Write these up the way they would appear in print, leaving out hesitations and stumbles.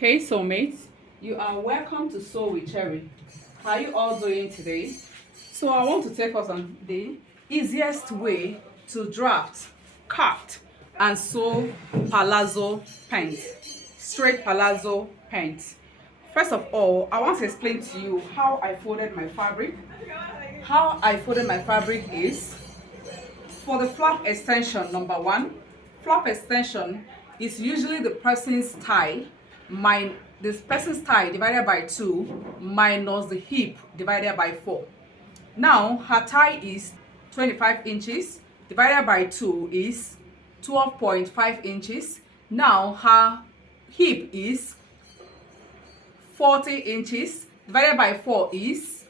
Hey soulmates, you are welcome to Sew with Cherry. How are you all doing today? So I want to take us on the easiest way to draft, cut, and sew palazzo pants, straight palazzo pants. First of all, I want to explain to you how I folded my fabric. How I folded my fabric is for the flap extension. Number one, flap extension is usually the person's thigh this person's thigh divided by 2 minus the hip divided by 4. Now her thigh is 25 inches divided by 2 is 12.5 inches. Now her hip is 40 inches divided by 4 is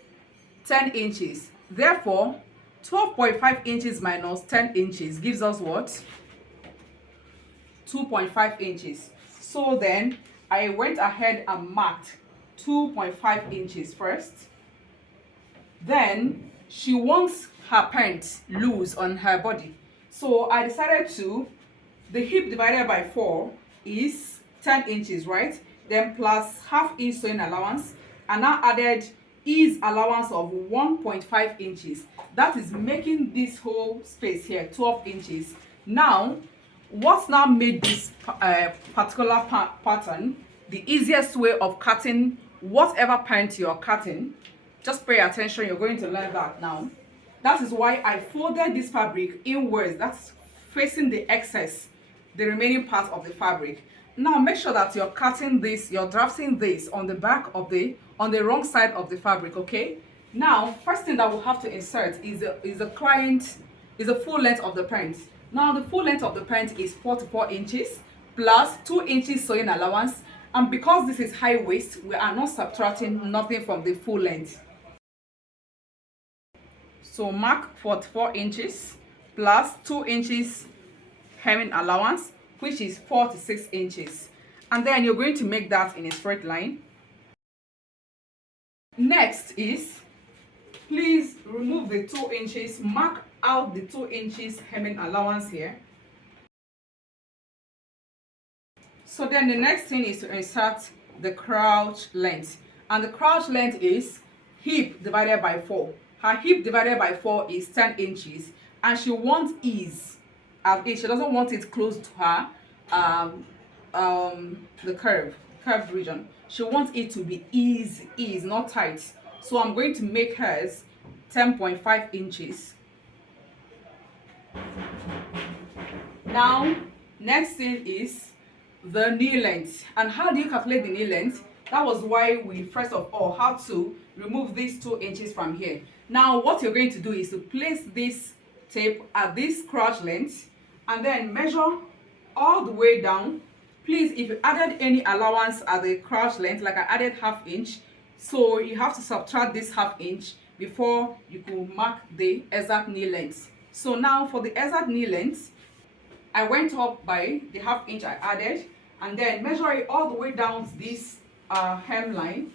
10 inches. Therefore, 12.5 inches minus 10 inches gives us what? 2.5 inches. So then I went ahead and marked 2.5 inches first. Then she wants her pants loose on her body. So I decided the hip divided by 4 is 10 inches, right? Then plus half inch sewing allowance, and now added ease allowance of 1.5 inches. That is making this whole space here 12 inches. Now, what's now made this particular pattern the easiest way of cutting whatever pant you're cutting? Just pay attention, you're going to learn that now. That is why I folded this fabric inwards, that's facing the excess, the remaining part of the fabric. Now make sure that you're cutting this, you're drafting this on the back of on the wrong side of the fabric, okay? Now, first thing that we'll have to insert is the full length of the pant. Now the full length of the pant is 44 inches plus 2 inches sewing allowance, and because this is high waist, we are not subtracting nothing from the full length. So mark 44 inches plus 2 inches hemming allowance, which is 46 inches. And then you're going to make that in a straight line. Next is, please remove the 2 inches, mark out the 2 inches hemming allowance here. So then the next thing is to insert the crotch length. And the crotch length is hip divided by 4. Her hip divided by 4 is 10 inches. And she wants ease. She doesn't want it close to her the curved region. She wants it to be ease, not tight. So I'm going to make hers 10.5 inches. Now, next thing is the knee length. And how do you calculate the knee length? That was why we first of all had to remove these 2 inches from here. Now, what you're going to do is to place this tape at this crotch length and then measure all the way down. Please, if you added any allowance at the crotch length, like I added half inch, so you have to subtract this half inch before you could mark the exact knee length. So now for the exact knee length, I went up by the half inch I added and then measure it all the way down to this hemline.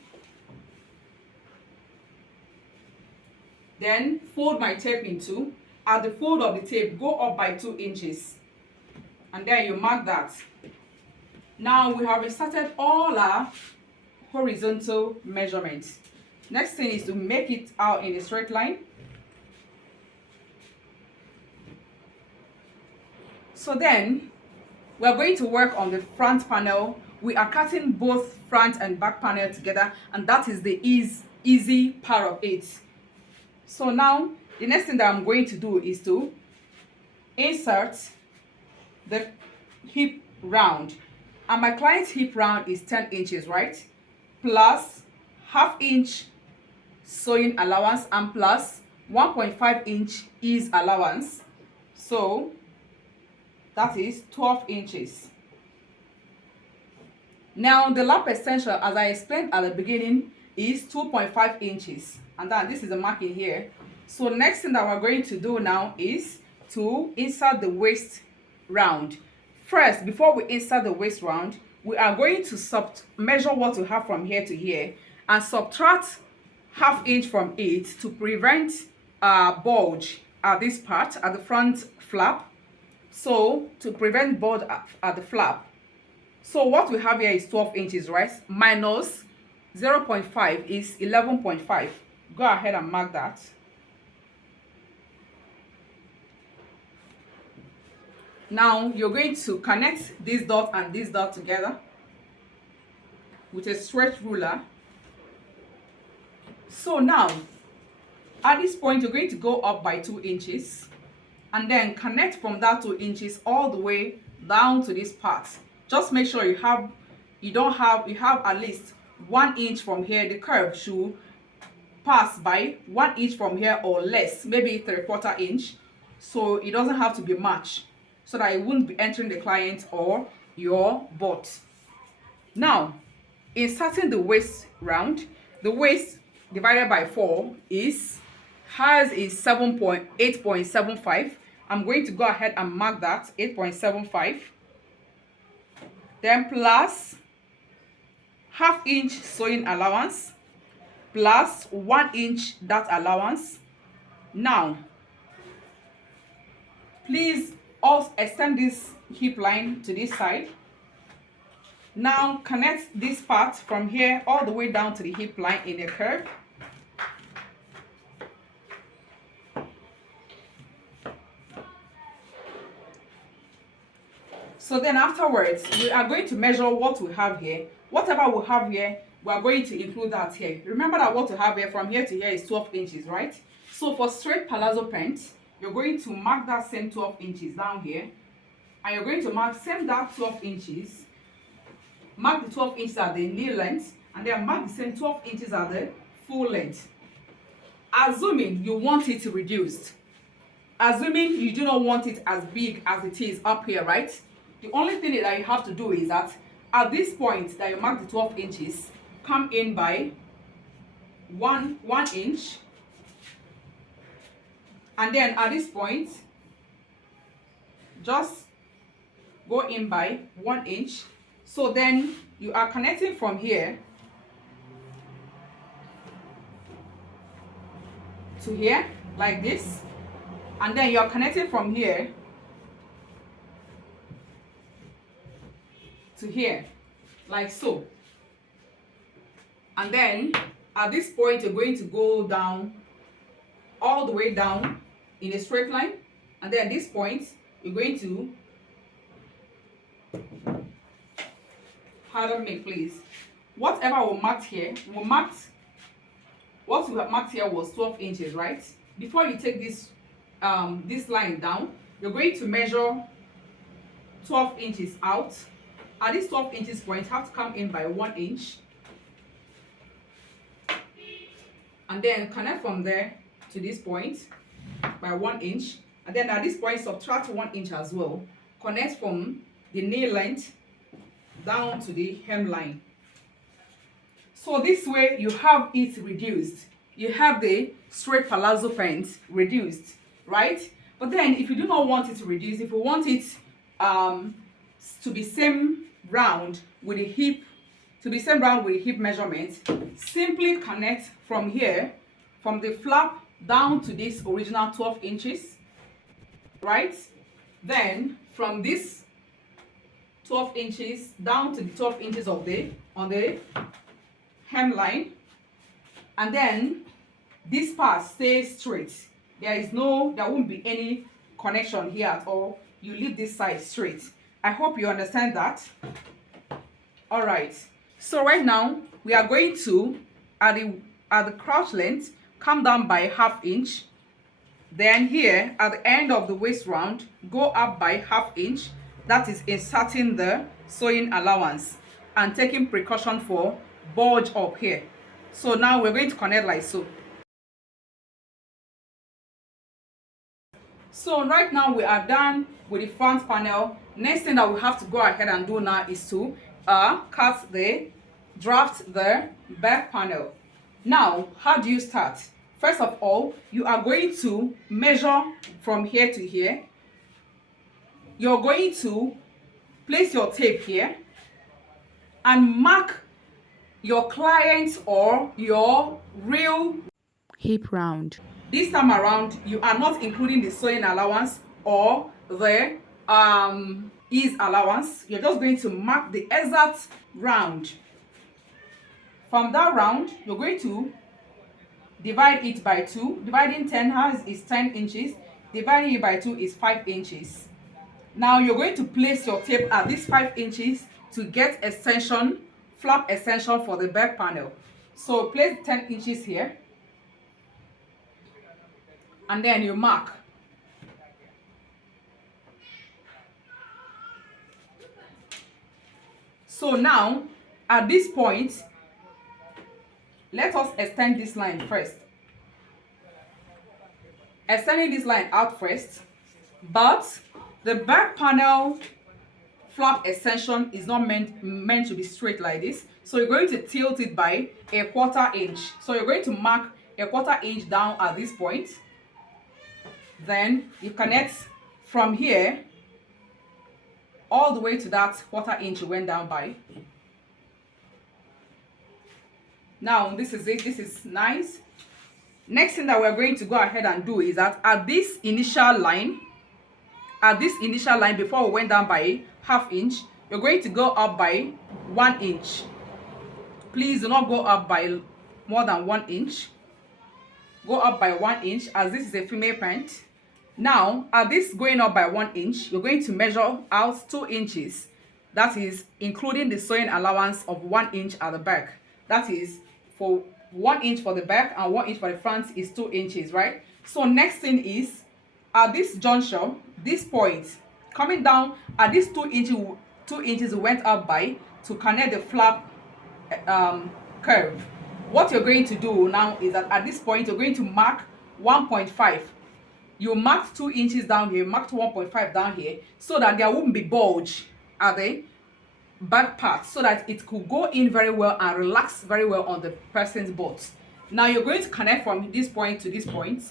Then fold my tape in two. At the fold of the tape, go up by 2 inches. And then you mark that. Now we have inserted all our horizontal measurements. Next thing is to make it out in a straight line. So then we are going to work on the front panel. We are cutting both front and back panel together, and that is the easy part of it. So now the next thing that I'm going to do is to insert the hip round. And my client's hip round is 10 inches, right? Plus half inch sewing allowance and plus 1.5 inch ease allowance. So that is 12 inches. Now the lap extension, as I explained at the beginning, is 2.5 inches. And then this is the marking here. So next thing that we're going to do now is to insert the waist round. First, before we insert the waist round, we are going to measure what we have from here to here and subtract half inch from it to prevent bulge at this part, at the front flap. So to prevent bulge at the flap, So what we have here is 12 inches, right? Minus 0.5 is 11.5. Go ahead and mark that. Now you're going to connect this dot and this dot together with a stretch ruler. So now at this point you're going to go up by 2 inches and then connect from that 2 inches all the way down to this part. Just make sure you have at least 1 inch from here. The curve should pass by 1 inch from here or less, maybe 3/4 inch, so it doesn't have to be matched, so that it wouldn't be entering the client or your butt. Now, inserting the waist round, the waist divided by 4 is 8.75. I'm going to go ahead and mark that 8.75. Then plus ½ inch sewing allowance plus 1 inch dart allowance. Now, please also extend this hip line to this side. Now connect this part from here all the way down to the hip line in a curve. So then afterwards, we are going to measure what we have here. Whatever we have here, we are going to include that here. Remember that what we have here from here to here is 12 inches, right? So for straight palazzo pants, you're going to mark that same 12 inches down here. And you're going to mark same that 12 inches. Mark the 12 inches at the knee length. And then mark the same 12 inches at the full length. Assuming you want it reduced. Assuming you do not want it as big as it is up here, right? The only thing that you have to do is that at this point that you mark the 12 inches, come in by one inch. And then at this point, just go in by 1 inch. So then you are connecting from here to here, like this. And then you are connecting from here to here, like so. And then at this point you're going to go down all the way down in a straight line, and then at this point you're going to, pardon me please, whatever we marked here, what we have marked here was 12 inches, right? Before you take this line down, you're going to measure 12 inches out. At this 12 inches point, you have to come in by 1 inch. And then connect from there to this point by 1 inch. And then at this point, subtract 1 inch as well. Connect from the knee length down to the hemline. So this way, you have it reduced. You have the straight palazzo pants reduced, right? But then, if you do not want it to reduce, if you want it to be same round with the hip, measurement, simply connect from here, from the flap down to this original 12 inches, right? Then from this 12 inches down to the 12 inches on the hemline, and then this part stays straight. There won't be any connection here at all. You leave this side straight. I hope you understand that. All right. So right now we are going to, at the crotch length, come down by ½ inch. Then here at the end of the waist round, go up by ½ inch. That is inserting the sewing allowance and taking precaution for bulge up here. So now we're going to connect like so. So right now we are done with the front panel. Next thing that we have to go ahead and do now is to draft the back panel. Now, how do you start? First of all, you are going to measure from here to here. You're going to place your tape here and mark your client or your real hip round. This time around, you are not including the sewing allowance or the ease allowance, you're just going to mark the exact round. From that round, you're going to divide it by 2. Dividing 10 is 10 inches. Dividing it by 2 is 5 inches. Now you're going to place your tape at this 5 inches to get extension, flap extension for the back panel. So place 10 inches here, and then you mark. So now, at this point, let us extend this line first. Extending this line out first, but the back panel flap extension is not meant to be straight like this. So you're going to tilt it by a 1/4 inch. So you're going to mark a 1/4 inch down at this point. Then you connect from here all the way to that 1/4 inch you went down by. Now this is it. This is nice. Next thing that we're going to go ahead and do is that at this initial line before we went down by 1/2 inch, you're going to go up by 1 inch. Please do not go up by more than 1 inch. Go up by 1 inch, as this is a female pant. Now at this going up by 1 inch, you're going to measure out 2 inches. That is including the sewing allowance of 1 inch at the back. That is for 1 inch for the back and 1 inch for the front is 2 inches, right? So next thing is, at this juncture, this point coming down at this 2 inches we went up by to connect the flap curve. What you're going to do now is that at this point you're going to mark 1.5. You marked 2 inches down here, marked 1.5 down here, so that there won't be bulge at the back part, so that it could go in very well and relax very well on the person's butt. Now you're going to connect from this point to this point.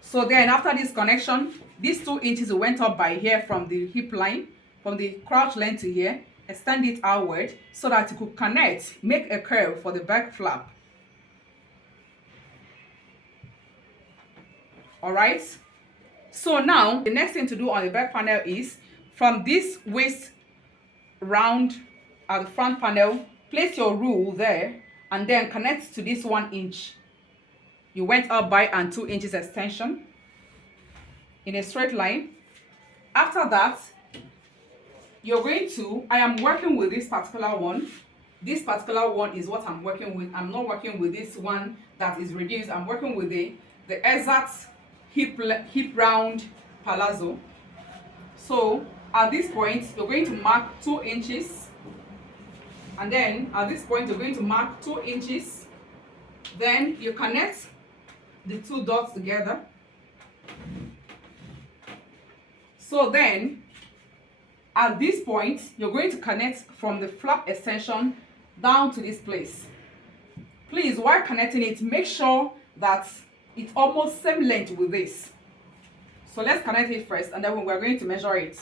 So then after this connection, these 2 inches went up by here from the hip line, from the crotch line to here, extend it outward so that you could connect, make a curve for the back flap. Alright, so now the next thing to do on the back panel is from this waist round at the front panel, place your rule there and then connect to this 1 inch you went up by and 2 inches extension in a straight line. After that, you're going to, I am working with this particular one. This particular one is what I'm working with. I'm not working with this one that is reduced. I'm working with the exact hip round palazzo. So at this point you're going to mark 2 inches, and then at this point you're going to mark 2 inches. Then you connect the 2 dots together. So then at this point you're going to connect from the flap extension down to this place. Please, while connecting it, make sure that it's almost same length with this. So let's connect it first, and then we're going to measure it.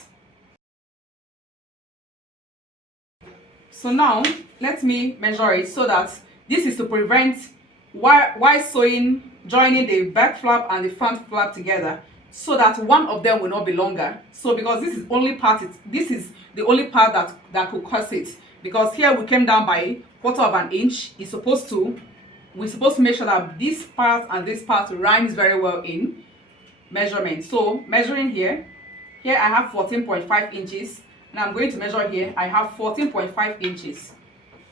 So now let me measure it, so that this is to prevent while sewing, joining the back flap and the front flap together, so that one of them will not be longer. So because this is this is the only part that could cause it, because here we came down by 1/4 inch. We're supposed to make sure that this part and this part rhymes very well in measurement. So measuring here I have 14.5 inches, and I'm going to measure here. I have 14.5 inches.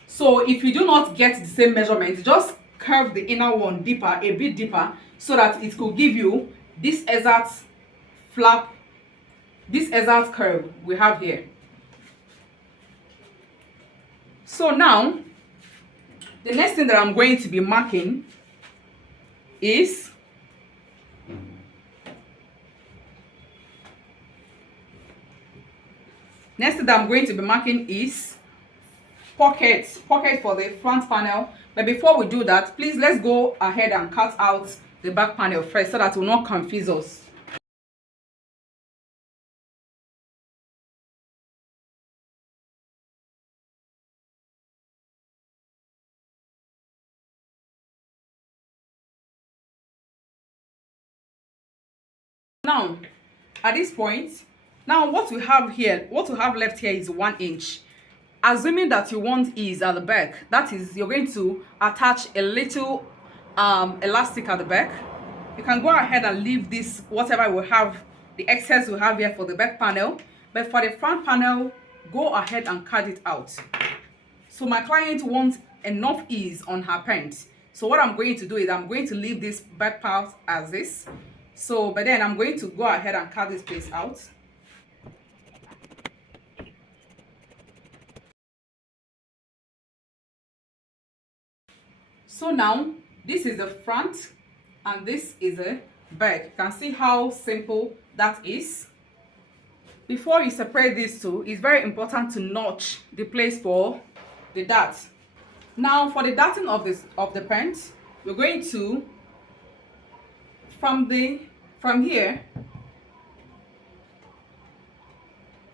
So if you do not get the same measurement, just curve the inner one deeper, a bit deeper, so that it could give you this exact flap, this exact curve we have here. So now the next thing that I'm going to be marking is pocket for the front panel. But before we do that, please let's go ahead and cut out the back panel first, so that it will not confuse us. Now at this point, now what we have left here is 1 inch. Assuming that you want ease at the back, that is, you're going to attach a little elastic at the back. You can go ahead and leave this, whatever we have, the excess we have here for the back panel, but for the front panel, go ahead and cut it out. So my client wants enough ease on her pant. So what I'm going to do is I'm going to leave this back part as this. So but then I'm going to go ahead and cut this piece out. So now this is the front and this is the back. You can see how simple that is. Before you separate these two, it's very important to notch the place for the dart. Now for the darting of the pant, we're going to from here,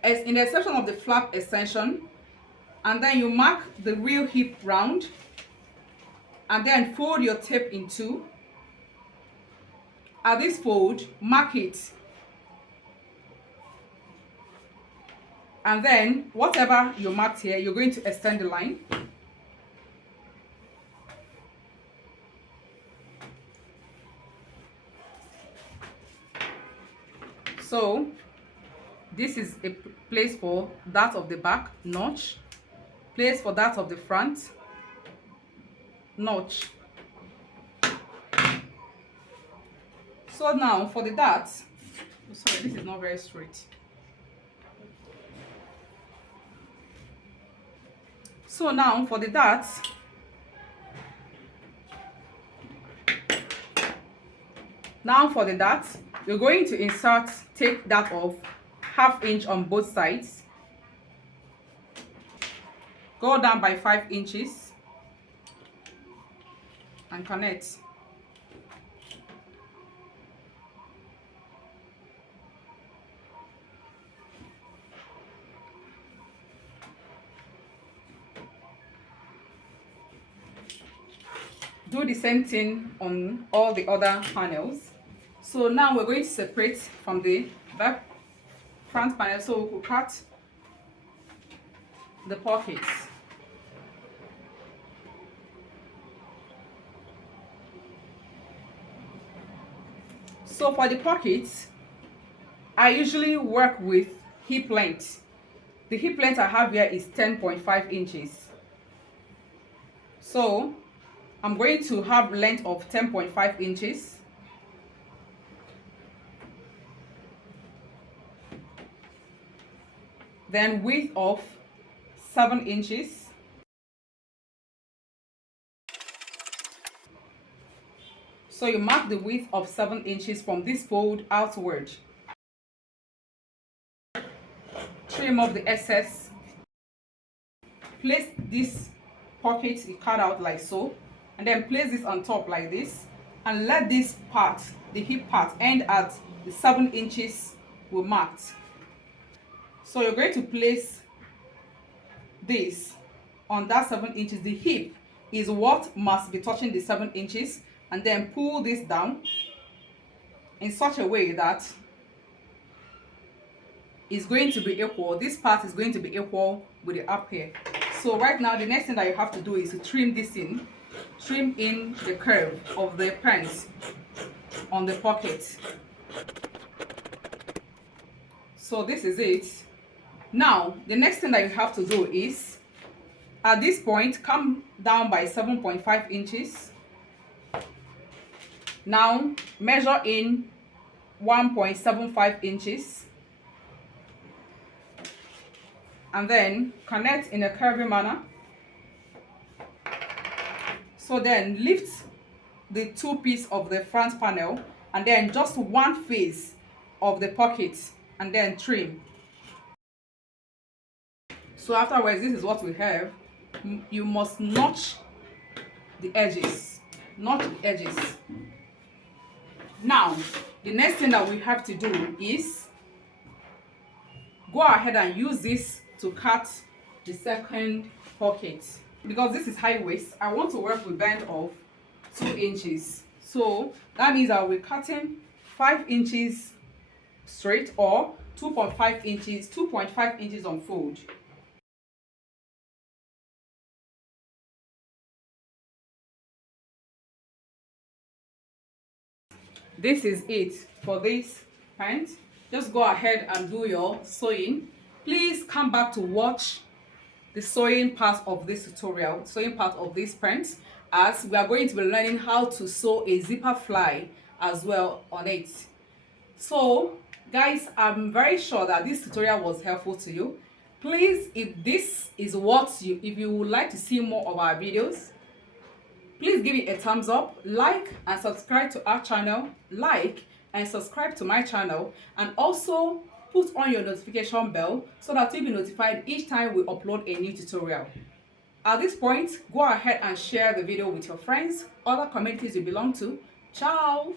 as in the section of the flap extension, and then you mark the real hip round, and then fold your tape in two. At this fold, mark it, and then whatever you marked here, you're going to extend the line. So this is a place for that of the back, notch. Place for that of the front, notch. So now for the dart, sorry, this is not very straight. So now for the dart, you're going to take that off 1/2 inch on both sides, go down by 5 inches and connect. Do the same thing on all the other panels. So now we're going to separate from the back front panel, so we'll cut the pockets. So for the pockets, I usually work with hip length. The hip length I have here is 10.5 inches. So I'm going to have length of 10.5 inches. Then width of 7 inches. So you mark the width of 7 inches from this fold outward. Trim off the excess. Place this pocket you cut out like so, and then place this on top like this, and let this part, the hip part, end at the 7 inches we marked. So you're going to place this on that 7 inches. The hip is what must be touching the 7 inches, and then pull this down in such a way that it's going to be equal. This part is going to be equal with the up here. So right now the next thing that you have to do is to trim this in. Trim in the curve of the pants on the pocket. So this is it. Now the next thing that you have to do is, at this point, come down by 7.5 inches. Now measure in 1.75 inches, and then connect in a curvy manner. So then lift the two pieces of the front panel, and then just one face of the pocket, and then trim. So afterwards, this is what we have. You must notch the edges. Notch the edges. Now, the next thing that we have to do is go ahead and use this to cut the second pocket. Because this is high waist, I want to work with bend of 2 inches. So that means I'll be cutting 5 inches straight or 2.5 inches on fold. This is it for this pant. Just go ahead and do your sewing. Please come back to watch the sewing part of this tutorial, sewing part of this pant, as we are going to be learning how to sew a zipper fly as well on it. So guys, I'm very sure that this tutorial was helpful to you. Please, if this is if you would like to see more of our videos, please give it a thumbs up, like and subscribe to our channel, like and subscribe to my channel, and also put on your notification bell so that you'll be notified each time we upload a new tutorial. At this point, go ahead and share the video with your friends, other communities you belong to. Ciao!